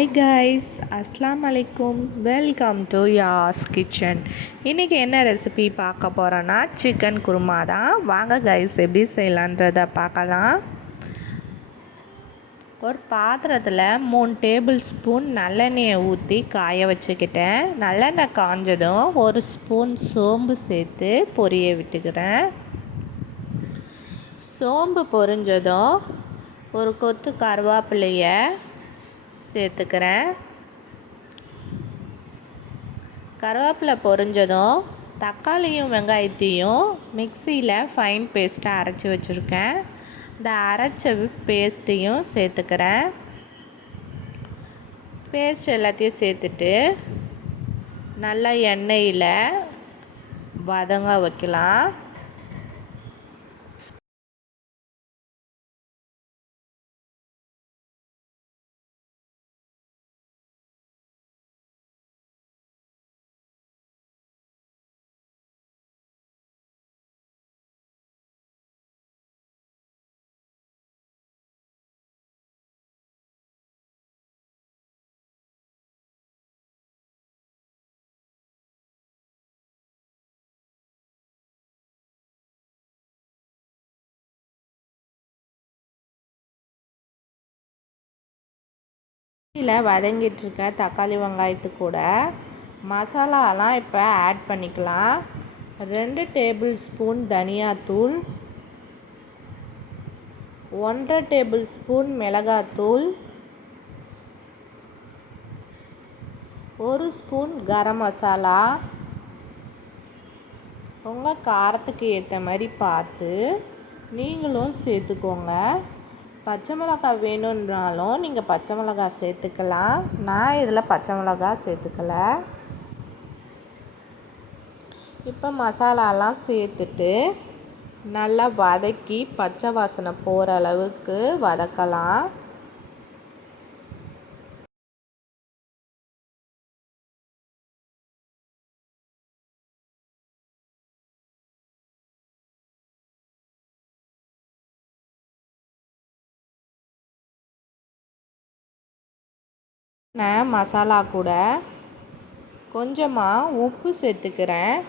Hi guys, அஸ்ஸலாமு அலைக்கும். Welcome to Yas kitchen. இன்றைக்கி என்ன ரெசிபி பார்க்க போகிறோன்னா சிக்கன் குருமா தான். வாங்க கைஸ், எப்படி செய்யலான்றதை பார்க்கலாம். ஒரு பாத்திரத்தில் 3 டேபிள் ஸ்பூன் நல்லெண்ணெயை ஊற்றி காய வச்சுக்கிட்டேன். நல்லெண்ணெய் காஞ்சதும் 1 ஸ்பூன் சோம்பு சேர்த்து பொரிய விட்டுக்கிறேன். சோம்பு பொரிஞ்சதும் ஒரு கொத்து கருவேப்பிலையை சேர்த்துக்கிறேன். கருவேப்பிலை பொரிஞ்சதும் தக்காளியும் வெங்காயத்தையும் மிக்சியில் ஃபைன் பேஸ்ட்டாக அரைச்சி வச்சுருக்கேன். இந்த அரைச்ச பேஸ்ட்டையும் சேர்த்துக்கிறேன். பேஸ்ட் எல்லாத்தையும் சேர்த்துட்டு நல்லா எண்ணெயில் வதங்க வைக்கலாம். வதங்கிட்டுருக்க தக்காளி வெங்காயத்து கூட மசாலாலாம் இப்போ ஆட் பண்ணிக்கலாம். 2 டேபிள் ஸ்பூன் தனியாத்தூள், 1.5 டேபிள் ஸ்பூன் மிளகாத்தூள், 1 ஸ்பூன் கரம் மசாலா. உங்கள் காரத்துக்கு ஏற்ற மாதிரி பார்த்து நீங்களும் சேர்த்துக்கோங்க. பச்சை மிளகாய் வேணுன்றாலும் நீங்கள் பச்சை மிளகாய் சேர்த்துக்கலாம். நான் இதில் பச்சை மிளகாய் சேர்த்துக்கல. இப்போ மசாலாலாம் சேர்த்துட்டு நல்லா வதக்கி பச்சை வாசனை போகிற அளவுக்கு வதக்கலாம். நான் மசாலா கூட கொஞ்சமாக உப்பு சேர்த்துக்கிறேன்.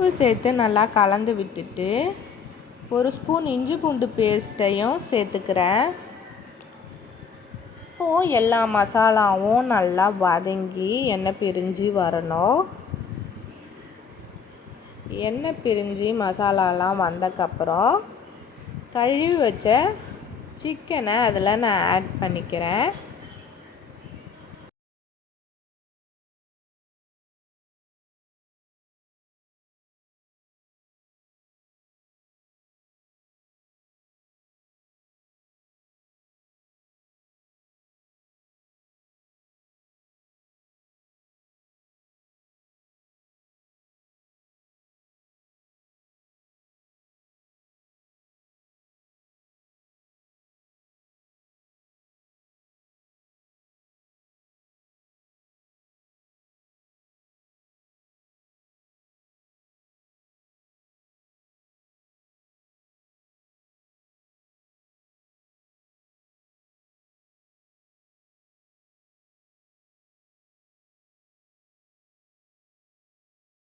உப்பு சேர்த்து நல்லா கலந்து விட்டுட்டு 1 ஸ்பூன் இஞ்சி பூண்டு பேஸ்ட்டையும் சேர்த்துக்கிறேன். இப்போது எல்லா மசாலாவும் நல்லா வதங்கி எண்ணெய் பிரிஞ்சு வரணும். எண்ணெய் பிரிஞ்சு மசாலாலாம் வந்தக்கப்புறம் கழுவி வச்ச சிக்கனை அதில் நான் ஆட் பண்ணிக்கிறேன்.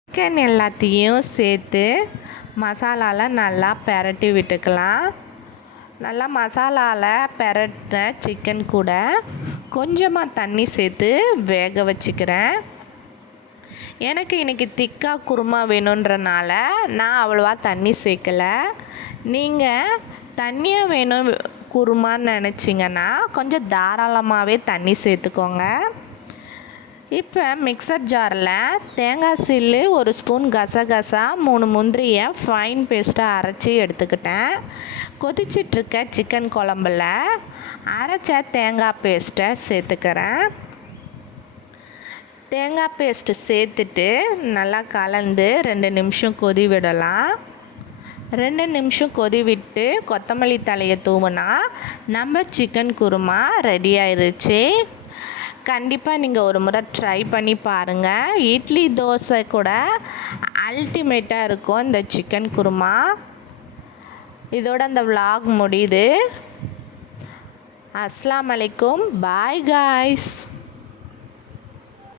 சிக்கன் எல்லாத்தையும் சேர்த்து மசாலாவில் நல்லா பெரட்டி விட்டுக்கலாம். நல்லா மசாலாவில் பெரட்டின சிக்கன் கூட கொஞ்சமாக தண்ணி சேர்த்து வேக வச்சுக்கிறேன். எனக்கு இன்றைக்கி திக்காக குருமா வேணுன்றனால நான் அவ்வளோவா தண்ணி சேர்க்கலை. நீங்கள் தண்ணியாக வேணும் குருமான்னு நினச்சிங்கன்னா கொஞ்சம் தாராளமாகவே தண்ணி சேர்த்துக்கோங்க. இப்போ மிக்சர் ஜாரில் தேங்காய் சில்லு 1 ஸ்பூன், கசகசா 3 முந்திரியை ஃபைன் பேஸ்ட்டாக அரைச்சி எடுத்துக்கிட்டேன். கொதிச்சிட்ருக்க சிக்கன் குழம்புல அரைச்ச தேங்காய் பேஸ்ட்டை சேர்த்துக்கிறேன். தேங்காய் பேஸ்ட்டு சேர்த்துட்டு நல்லா கலந்து 2 நிமிஷம் கொதி விடலாம். 2 நிமிஷம் கொதி விட்டு கொத்தமல்லி தழையை தூவுனா நம்ம சிக்கன் குருமா ரெடி ஆயிடுச்சு. கண்டிப்பாக நீங்கள் ஒரு முறை ட்ரை பண்ணி பாருங்கள். இட்லி தோசை கூட அல்டிமேட்டாக இருக்கும் இந்த சிக்கன் குருமா. இதோட அந்த vlog முடியுது. அஸ்ஸலாமு அலைக்கும். Bye guys.